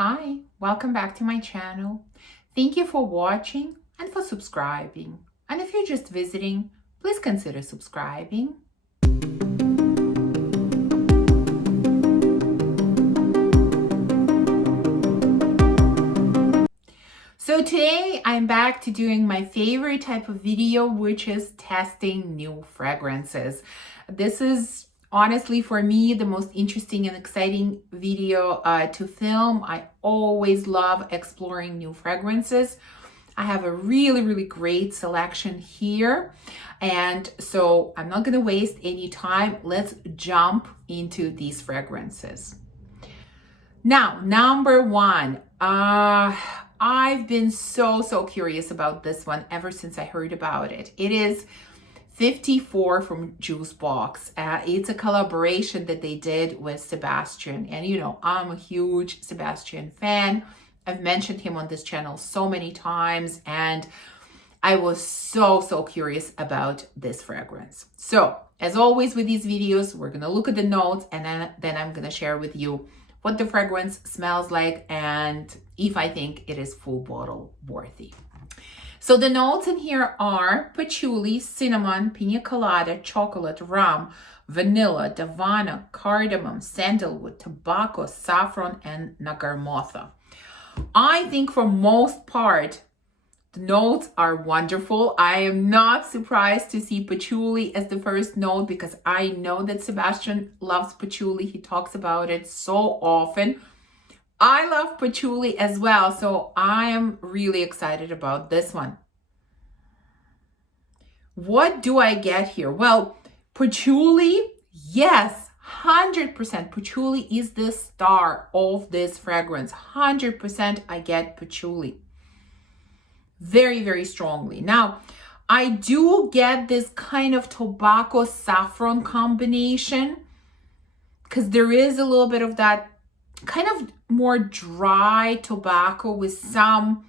Hi, welcome back to my channel. Thank you for watching and for subscribing. And if you're just visiting, please consider subscribing. So today I'm back to doing my favorite type of video, which is testing new fragrances. This is honestly, for me, the most interesting and exciting video to film. I always love exploring new fragrances. I have a really great selection here. And so I'm not gonna waste any time. Let's jump into these fragrances. Now, number one, I've been so curious about this one ever since I heard about it. It is 54 from Jusbox. It's a collaboration that they did with Sebastian. And you know, I'm a huge Sebastian fan. I've mentioned him on this channel so many times, and I was so curious about this fragrance. So, as always with these videos, we're gonna look at the notes, and then I'm gonna share with you what the fragrance smells like and if I think it is full bottle worthy. So the notes in here are patchouli, cinnamon, pina colada, chocolate, rum, vanilla, davana, cardamom, sandalwood, tobacco, saffron, and nagarmotha. I think for most part, the notes are wonderful. I am not surprised to see patchouli as the first note because I know that Sebastian loves patchouli. He talks about it so often. I love patchouli as well, so I am really excited about this one. What do I get here? Well, patchouli, yes, 100%. Patchouli is the star of this fragrance. 100% I get patchouli. Very strongly. Now, I do get this kind of tobacco saffron combination because there is a little bit of that kind of more dry tobacco with some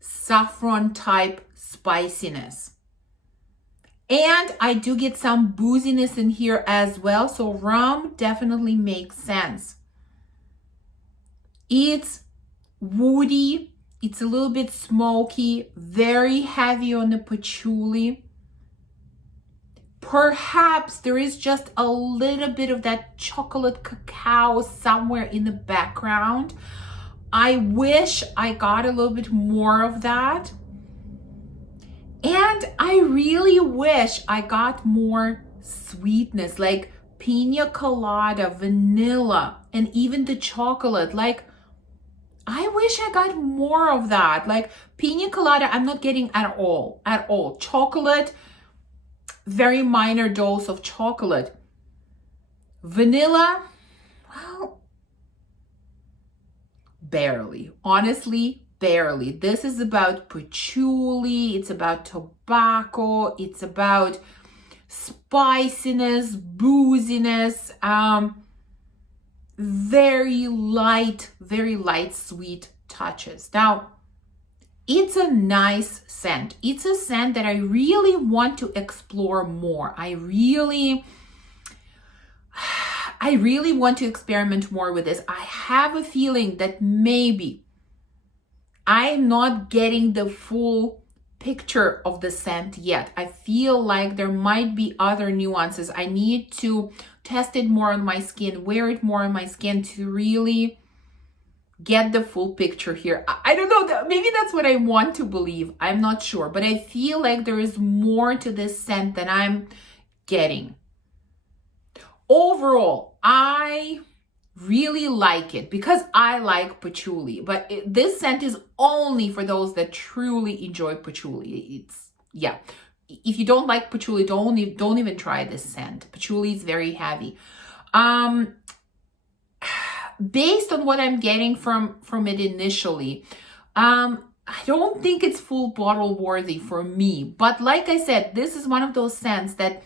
saffron type spiciness. And I do get some booziness in here as well. So rum definitely makes sense. It's woody. It's a little bit smoky, very heavy on the patchouli. Perhaps there is just a little bit of that chocolate cacao somewhere in the background. I wish I got a little bit more of that. And I really wish I got more sweetness, like pina colada, vanilla, and even the chocolate. Like, I wish I got more of that. Like pina colada, I'm not getting at all. Chocolate, very minor dose of chocolate. Vanilla, well, barely. Honestly, barely. This is about patchouli, it's about tobacco, it's about spiciness, booziness, very light sweet touches. Now, it's a nice scent. It's a scent that I really want to explore more. I really want to experiment more with this. I have a feeling that maybe I'm not getting the full picture of the scent yet. I feel like there might be other nuances. I need to test it more on my skin, wear it more on my skin to really get the full picture here. I don't know, maybe that's what I want to believe. I'm not sure, but I feel like there is more to this scent than I'm getting. Overall, I really like it because I like patchouli, but this scent is only for those that truly enjoy patchouli. Yeah. If you don't like patchouli, don't even try this scent. Patchouli is very heavy. Based on what I'm getting from it initially, I don't think it's full bottle worthy for me. But like I said, this is one of those scents that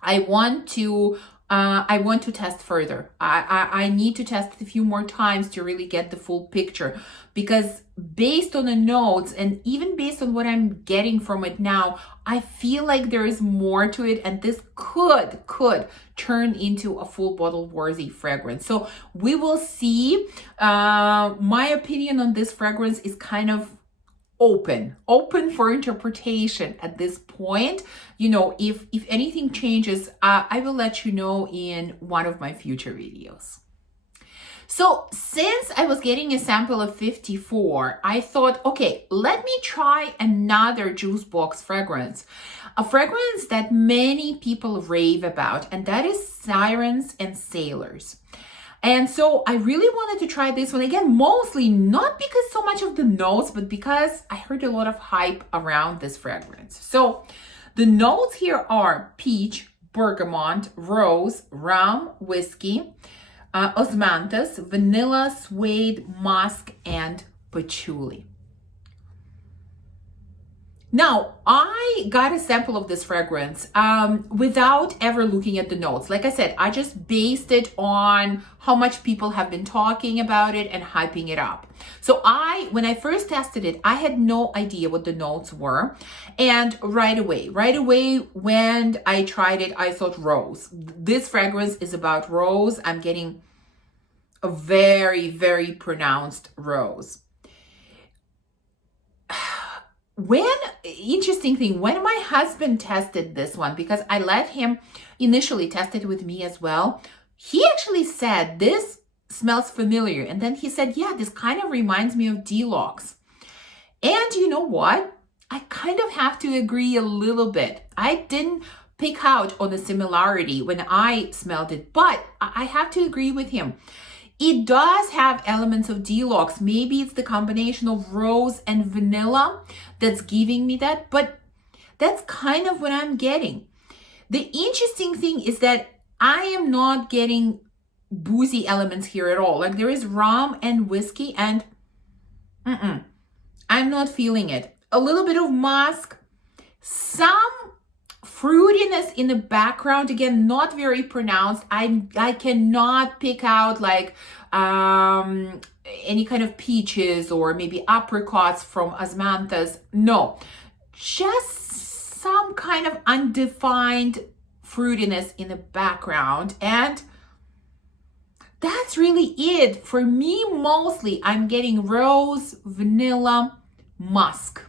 I want to I want to test further. I need to test it a few more times to really get the full picture, because based on the notes and even based on what I'm getting from it now, I feel like there is more to it, and this could turn into a full bottle worthy fragrance. So we will see. My opinion on this fragrance is kind of open for interpretation at this point. You know, if anything changes, I will let you know in one of my future videos. So since I was getting a sample of 54, I thought, okay, let me try another Jusbox fragrance, a fragrance that many people rave about, and that is Sirens and Sailors. And so I really wanted to try this one again, mostly not because so much of the notes, but because I heard a lot of hype around this fragrance. So the notes here are peach, bergamot, rose, rum, whiskey, osmanthus, vanilla, suede, musk, and patchouli. Now, I got a sample of this fragrance without ever looking at the notes. Like I said, I just based it on how much people have been talking about it and hyping it up. So when I first tested it, I had no idea what the notes were. And right away when I tried it, I thought rose. This fragrance is about rose. I'm getting a very, very pronounced rose. Interesting thing, when my husband tested this one, because I let him initially test it with me as well, he actually said, this smells familiar. And then he said, yeah, this kind of reminds me of Deluxe. And you know what? I kind of have to agree a little bit. I didn't pick out on the similarity when I smelled it, but I have to agree with him. It does have elements of Deluxe. Maybe it's the combination of rose and vanilla that's giving me that, but that's kind of what I'm getting. The interesting thing is that I am not getting boozy elements here at all. Like there is rum and whiskey and I'm not feeling it. A little bit of musk, some fruitiness in the background, again, not very pronounced. I cannot pick out like any kind of peaches or maybe apricots from osmanthus. No, just some kind of undefined fruitiness in the background, and that's really it. For me, mostly I'm getting rose, vanilla, musk.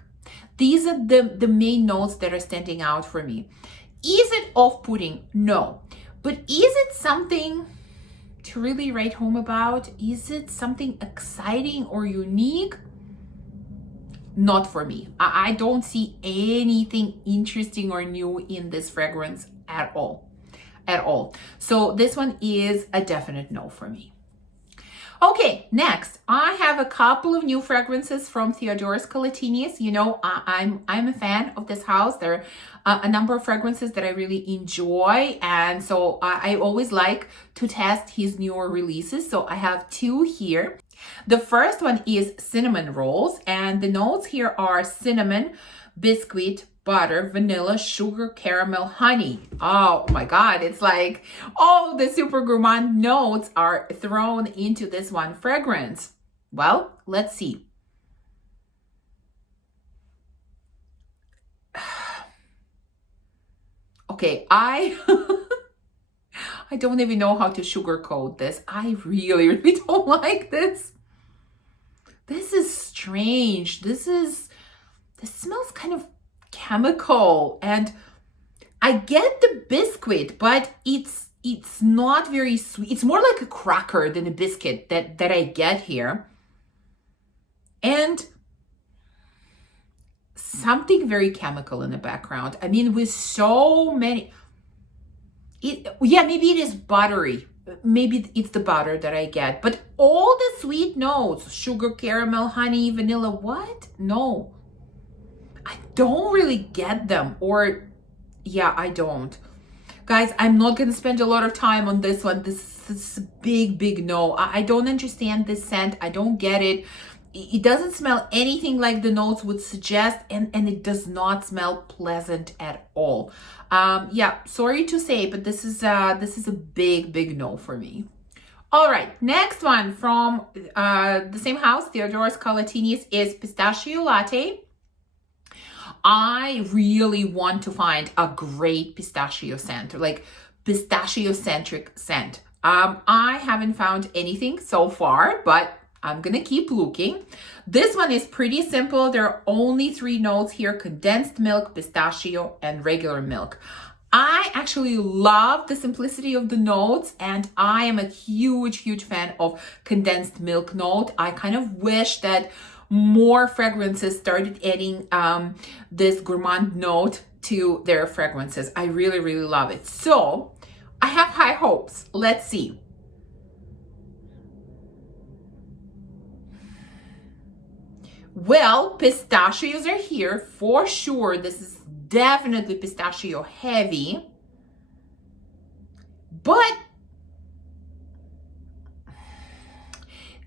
These are the main notes that are standing out for me. Is it off-putting? No. But is it something to really write home about? Is it something exciting or unique? Not for me. I don't see anything interesting or new in this fragrance at all. So this one is a definite no for me. Okay, next, I have a couple of new fragrances from Theodoros Kalotinis. You know, I'm a fan of this house. There are a number of fragrances that I really enjoy, and so I always like to test his newer releases. So I have two here. The first one is cinnamon rolls, and the notes here are cinnamon, biscuit, butter, vanilla, sugar, caramel, honey. Oh my God, it's like all the super gourmand notes are thrown into this one fragrance. Well, let's see. Okay, I don't even know how to sugarcoat this. I really don't like this. This is strange. This smells kind of chemical, and I get the biscuit, but it's not very sweet. It's more like a cracker than a biscuit that I get here, and something very chemical in the background. I mean, with so many, maybe it is buttery. Maybe it's the butter that I get, but all the sweet notes, sugar, caramel, honey, vanilla, what? No, I don't really get them, or I don't. Guys, I'm not going to spend a lot of time on this one. This is a big no. I don't understand this scent. I don't get it. It doesn't smell anything like the notes would suggest, and it does not smell pleasant at all. Yeah, sorry to say, but this is a big no for me. All right, next one from the same house, Theodoros Kalotinis, is Pistachio Latte. I really want to find a great pistachio scent, or like pistachio-centric scent. I haven't found anything so far, but I'm gonna keep looking. This one is pretty simple. There are only 3 notes here: condensed milk, pistachio, and regular milk. I actually love the simplicity of the notes, and I am a huge fan of condensed milk note. I kind of wish that more fragrances started adding this gourmand note to their fragrances. I really love it. So I have high hopes. Let's see. Well, pistachios are here for sure. This is definitely pistachio heavy, but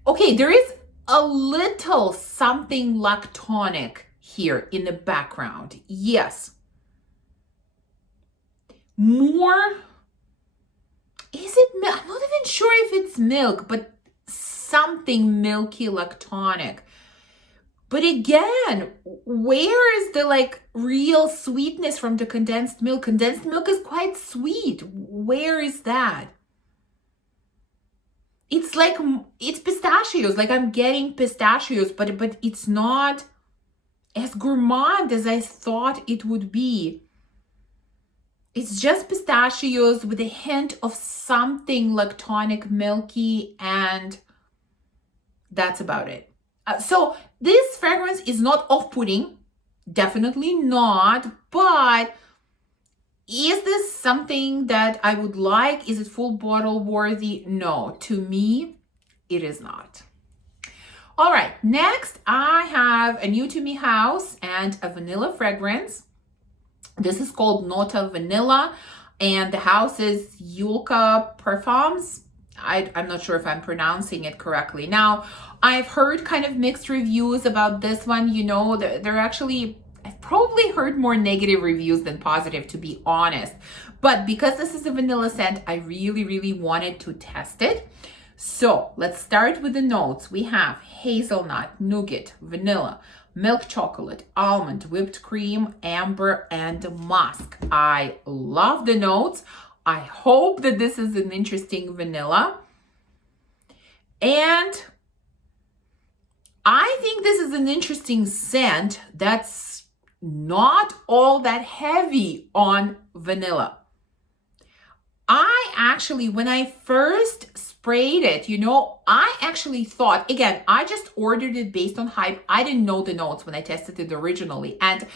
okay, there is a little something lactonic here in the background. Yes. More, is it milk? I'm not even sure if it's milk, but something milky lactonic. But again, where is the like real sweetness from the condensed milk? Condensed milk is quite sweet. Where is that? It's like, it's pistachios. Like I'm getting pistachios, but it's not as gourmand as I thought it would be. It's just pistachios with a hint of something lactonic, milky, and that's about it. So this fragrance is not off-putting, definitely not, but is this something that I would like? Is it full bottle worthy? No, to me, it is not. All right, next I have a new to me house and a vanilla fragrance. This is called Nota Vanilla, and the house is Ulyka Parfums. I'm not sure if I'm pronouncing it correctly. Now, I've heard kind of mixed reviews about this one. You know, they're actually, I've probably heard more negative reviews than positive, to be honest. But because this is a vanilla scent, I really wanted to test it. So let's start with the notes. We have hazelnut, nougat, vanilla, milk chocolate, almond, whipped cream, amber, and musk. I love the notes. I hope that this is an interesting vanilla. And I think this is an interesting scent that's not all that heavy on vanilla. I actually, when I first sprayed it, you know, I actually thought, again, I just ordered it based on hype. I didn't know the notes when I tested it originally. And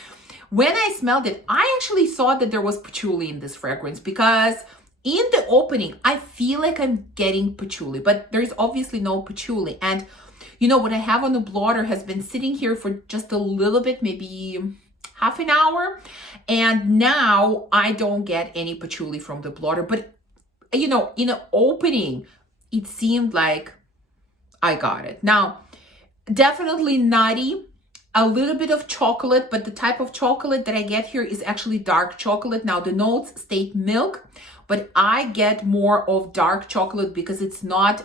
when I smelled it, I actually thought that there was patchouli in this fragrance, because in the opening, I feel like I'm getting patchouli, but there's obviously no patchouli. And you know, what I have on the blotter has been sitting here for just a little bit, maybe half an hour. And now I don't get any patchouli from the blotter. But, you know, in the opening, it seemed like I got it. Now, definitely nutty, a little bit of chocolate, but the type of chocolate that I get here is actually dark chocolate. Now, the notes state milk, but I get more of dark chocolate because it's not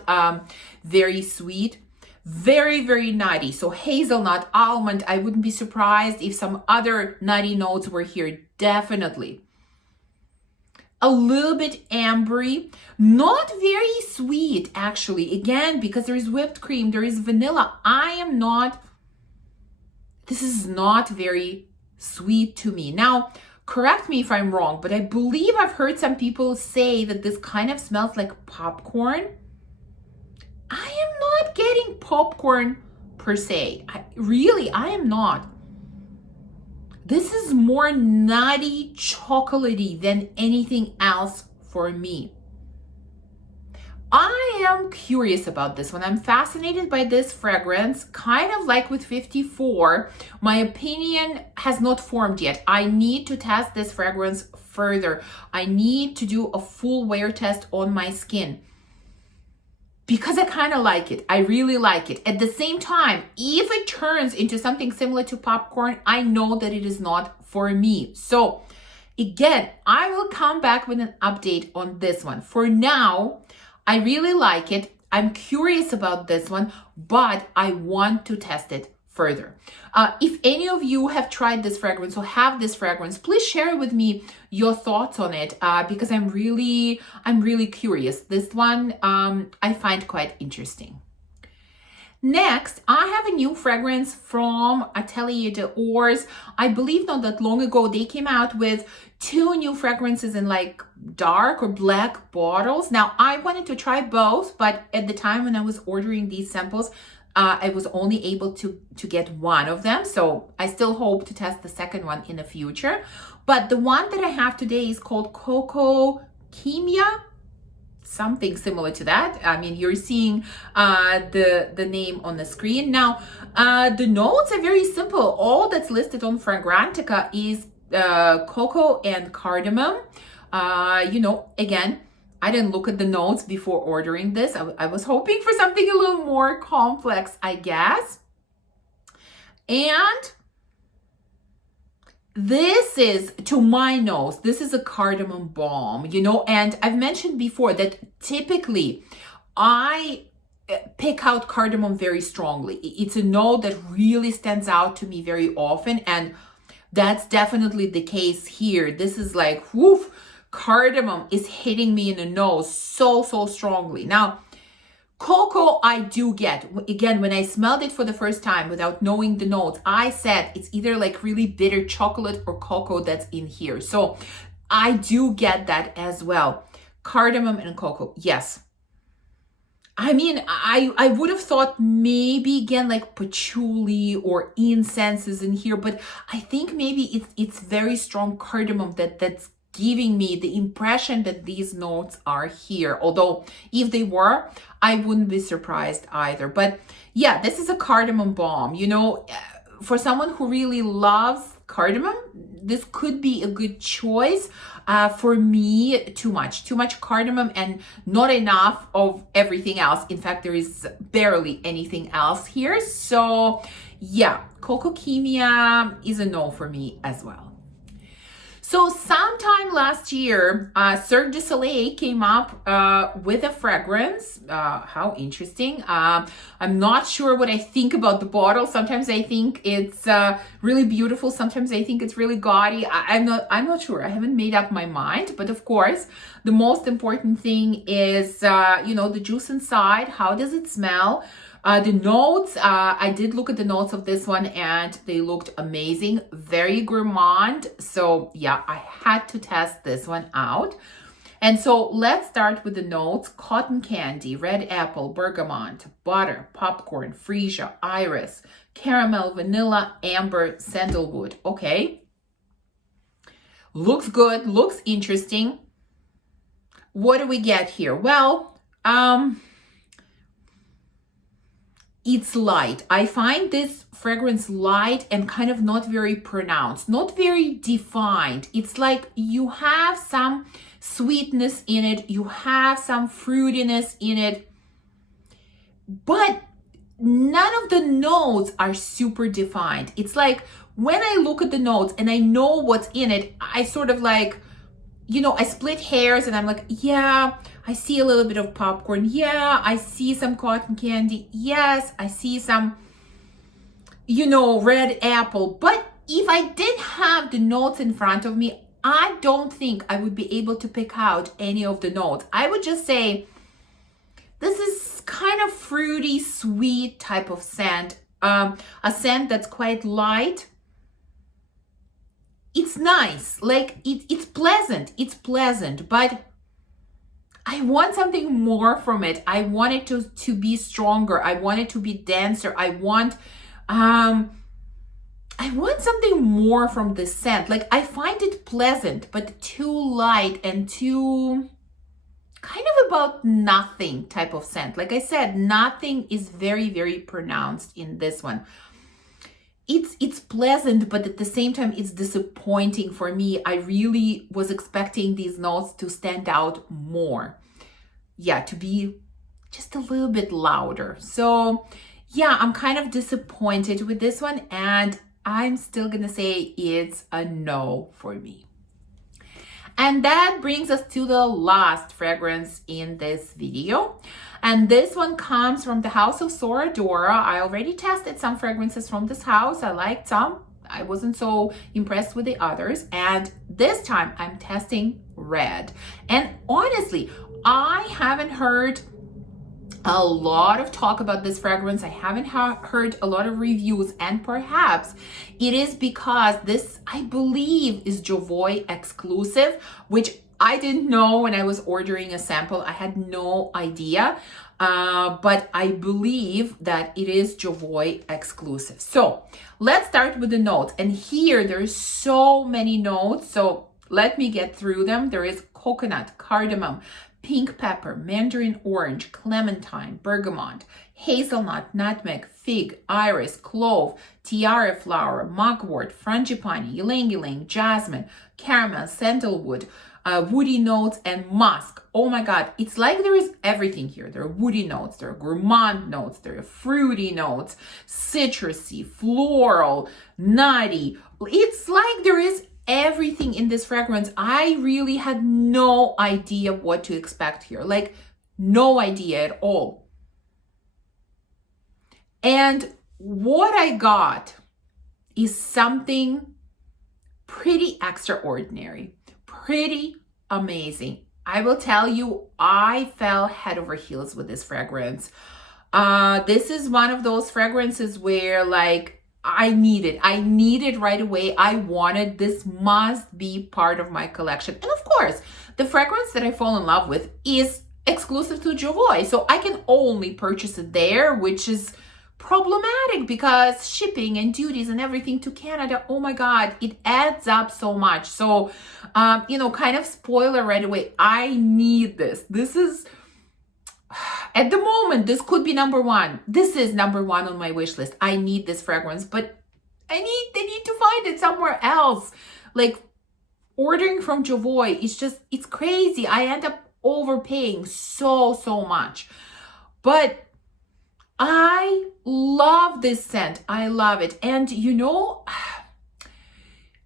very sweet. Very nutty. So hazelnut, almond, I wouldn't be surprised if some other nutty notes were here, definitely. A little bit ambery, not very sweet actually, again, because there is whipped cream, there is vanilla. This is not very sweet to me. Now, correct me if I'm wrong, but I believe I've heard some people say that this kind of smells like popcorn. I am not getting popcorn per se. I am not. This is more nutty, chocolatey than anything else for me. I am curious about this one. I'm fascinated by this fragrance, kind of like with 54. My opinion has not formed yet. I need to test this fragrance further. I need to do a full wear test on my skin, because I kind of like it. I really like it. At the same time, if it turns into something similar to popcorn, I know that it is not for me. So again, I will come back with an update on this one. For now, I really like it. I'm curious about this one, but I want to test it further. If any of you have tried this fragrance or have this fragrance, please share with me your thoughts on it, because I'm really curious. This one I find quite interesting. Next, I have a new fragrance from Atelier d'Ors. I believe not that long ago, they came out with 2 new fragrances in like dark or black bottles. Now, I wanted to try both, but at the time when I was ordering these samples, I was only able to get one of them. So I still hope to test the second one in the future. But the one that I have today is called Kimiya. Something similar to that. I mean, you're seeing the name on the screen. Now, the notes are very simple. All that's listed on Fragrantica is cocoa and cardamom. You know, again, I didn't look at the notes before ordering this. I was hoping for something a little more complex, I guess. And this is, to my nose, this is a cardamom balm, you know, and I've mentioned before that typically I pick out cardamom very strongly. It's a note that really stands out to me very often, and that's definitely the case here. This is like, woof, cardamom is hitting me in the nose so strongly. Now, cocoa I do get. Again, when I smelled it for the first time without knowing the notes, I said it's either like really bitter chocolate or cocoa that's in here. So I do get that as well. Cardamom and cocoa, yes. I mean, I would have thought maybe again like patchouli or incense is in here, but I think maybe it's very strong cardamom that's giving me the impression that these notes are here. Although if they were, I wouldn't be surprised either. But yeah, this is a cardamom balm. You know, for someone who really loves cardamom, this could be a good choice. For me, too much cardamom and not enough of everything else. In fact, there is barely anything else here. So yeah, Coco Kimiya is a no for me as well. So sometime last year, Cirque du Soleil came up with a fragrance. How interesting. I'm not sure what I think about the bottle. Sometimes I think it's really beautiful. Sometimes I think it's really gaudy. I'm not sure. I haven't made up my mind. But of course, the most important thing is, you know, the juice inside. How does it smell? The notes, I did look at the notes of this one and they looked amazing, very gourmand. So yeah, I had to test this one out. And so let's start with the notes. Cotton candy, red apple, bergamot, butter, popcorn, freesia, iris, caramel, vanilla, amber, sandalwood. Okay. Looks good, looks interesting. What do we get here? Well, it's light. I find this fragrance light and kind of not very pronounced, not very defined. It's like you have some sweetness in it, you have some fruitiness in it, but none of the notes are super defined. It's like when I look at the notes and I know what's in it, I sort of like, you know, I split hairs and I'm like, yeah, I see a little bit of popcorn. Yeah, I see some cotton candy. Yes, I see some, you know, red apple. But if I did have the notes in front of me, I don't think I would be able to pick out any of the notes. I would just say, this is kind of fruity, sweet type of scent. A scent that's quite light. It's nice, like it's pleasant, but I want something more from it. I want it to be stronger. I want it to be denser. I want something more from this scent. Like I find it pleasant, but too light and too kind of about nothing type of scent. Like I said, nothing is very pronounced in this one. It's pleasant, but at the same time, it's disappointing for me. I really was expecting these notes to stand out more. Yeah, to be just a little bit louder. So yeah, I'm kind of disappointed with this one, and I'm still gonna say it's a no for me. And that brings us to the last fragrance in this video. And this one comes from the house of Sora Dora. I already tested some fragrances from this house. I liked some. I wasn't so impressed with the others. And this time I'm testing red. And honestly, I haven't heard a lot of talk about this fragrance. I haven't heard a lot of reviews, and perhaps it is because this, I believe, is Jovoy exclusive, which I didn't know when I was ordering a sample. I had no idea, but I believe that it is Jovoy exclusive. So let's start with the notes. And here there's so many notes, so let me get through them. There is coconut, cardamom, pink pepper, mandarin orange, clementine, bergamot, hazelnut, nutmeg, fig, iris, clove, tiara flower, mugwort, frangipani, ylang-ylang, jasmine, caramel, sandalwood, woody notes, and musk. Oh my God, it's like there is everything here. There are woody notes, there are gourmand notes, there are fruity notes, citrusy, floral, nutty. It's like there is everything in this fragrance. I really had no idea what to expect here, like no idea at all. And what I got is something pretty extraordinary, pretty amazing. I will tell you, I fell head over heels with this fragrance. This is one of those fragrances where like I need it right away. I wanted, this must be part of my collection. And of course, the fragrance that I fall in love with is exclusive to Jovoy. So I can only purchase it there, which is problematic because shipping and duties and everything to Canada, oh my God, it adds up so much. So, you know, kind of spoiler right away, I need this. This is, at the moment, this could be number one. This is number one on my wish list. I need this fragrance, but I need to find it somewhere else. Like ordering from Jovoy, it's crazy. I end up overpaying so much. But I love this scent. I love it. And you know,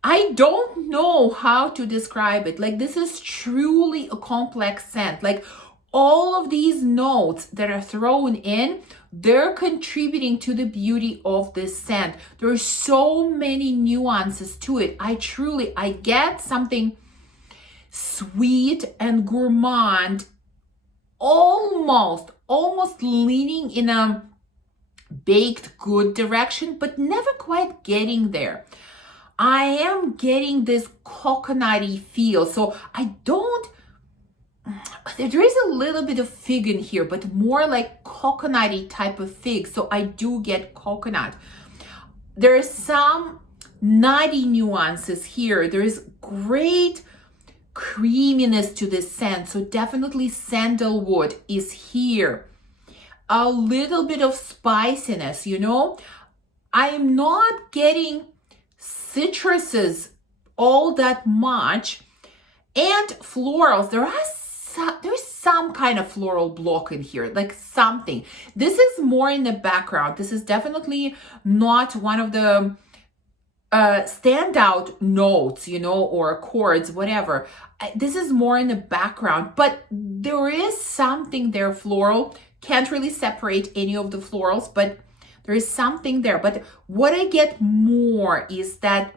I don't know how to describe it. Like this is truly a complex scent. Like all of these notes that are thrown in, they're contributing to the beauty of this scent. There are so many nuances to it. I get something sweet and gourmand, almost leaning in a baked good direction, but never quite getting there. I am getting this coconutty feel. So there is a little bit of fig in here, but more like coconutty type of fig. So I do get coconut. There are some nutty nuances here. There is great creaminess to this scent. So definitely sandalwood is here. A little bit of spiciness, you know. I am not getting citruses all that much. And florals, there's some kind of floral block in here, like something. This is more in the background. This is definitely not one of the standout notes, you know, or chords, whatever. This is more in the background, but there is something there floral. Can't really separate any of the florals, but there is something there. But what I get more is that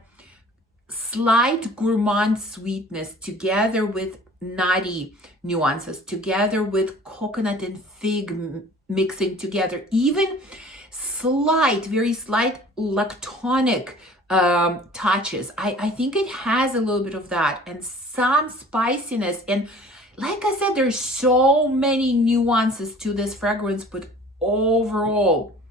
slight gourmand sweetness together with nutty nuances, together with coconut and fig mixing together, even very slight lactonic touches. I think it has a little bit of that and some spiciness. And like I said, there's so many nuances to this fragrance, but overall,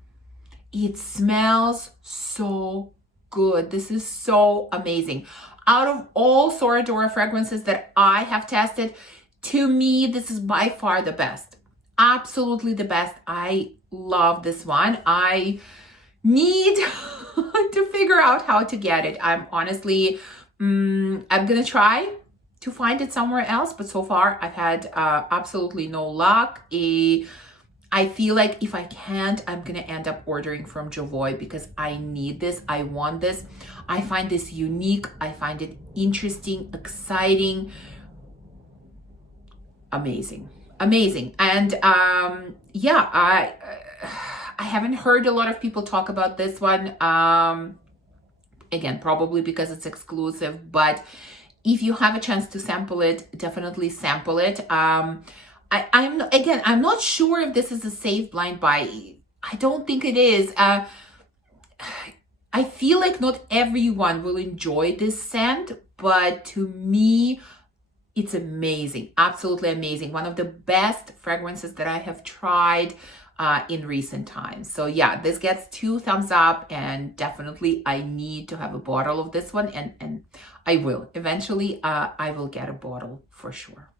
it smells so good. This is so amazing. Out of all Sora Dora fragrances that I have tested, to me, this is by far the best. Absolutely the best. I love this one. I need to figure out how to get it. I'm honestly, I'm gonna try to find it somewhere else, but so far I've had absolutely no luck. I feel like if I can't, I'm gonna end up ordering from Jovoy because I need this, I want this. I find this unique, I find it interesting, exciting, amazing. And yeah, I haven't heard a lot of people talk about this one. Again, probably because it's exclusive, but if you have a chance to sample it, definitely sample it. I'm not sure if this is a safe blind buy. I don't think it is. I feel like not everyone will enjoy this scent, but to me, it's amazing, absolutely amazing. One of the best fragrances that I have tried in recent times. So yeah, this gets 2 thumbs up, and definitely I need to have a bottle of this one, and I will. Eventually, I will get a bottle for sure.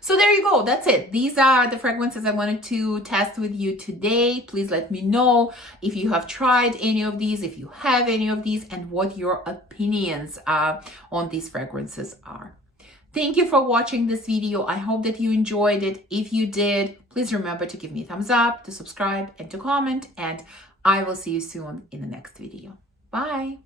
So there you go, that's it. These are the fragrances I wanted to test with you today. Please let me know if you have tried any of these, if you have any of these, and what your opinions on these fragrances are. Thank you for watching this video. I hope that you enjoyed it. If you did, please remember to give me a thumbs up, to subscribe, and to comment, and I will see you soon in the next video. Bye.